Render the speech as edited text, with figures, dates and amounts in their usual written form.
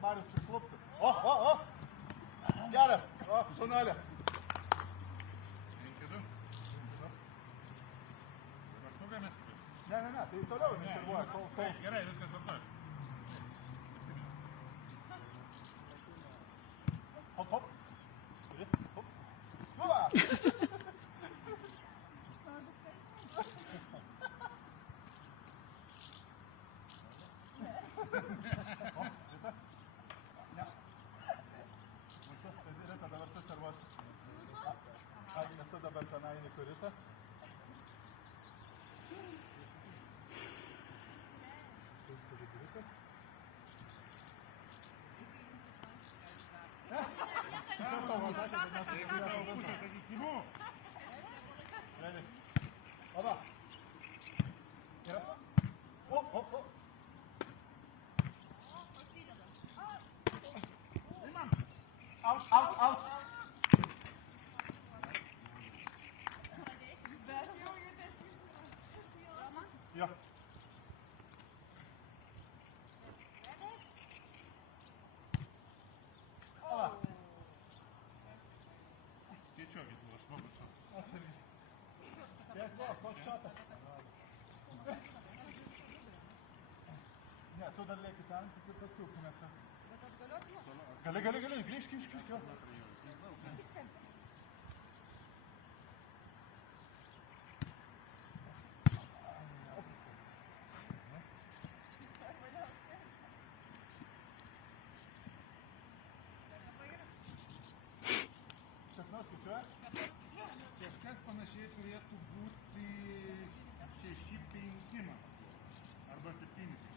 Marius prikluptų. O! Geras. O, žurnalė. 5-2. Dabar sugamės? Ne, tai toliau neservuoja. Gerai, viskas vartoja. Hop. Hop. Ula! Rita, dabar tu servuosi. Agne, tu dabar tenai eini Rita. Ready. Oba. Get up. Oh. Out. Ja. Tiesiogiai buvo smagus šotas. Koks šotas? Ne, tu dar lieki ten, tik paskui kumėse. Bet aš galiu atmušti. Gali, grįžk jo. Kas nors skaičiuoja? Kažkas panašiai turėtų būti 6-5 arba 7.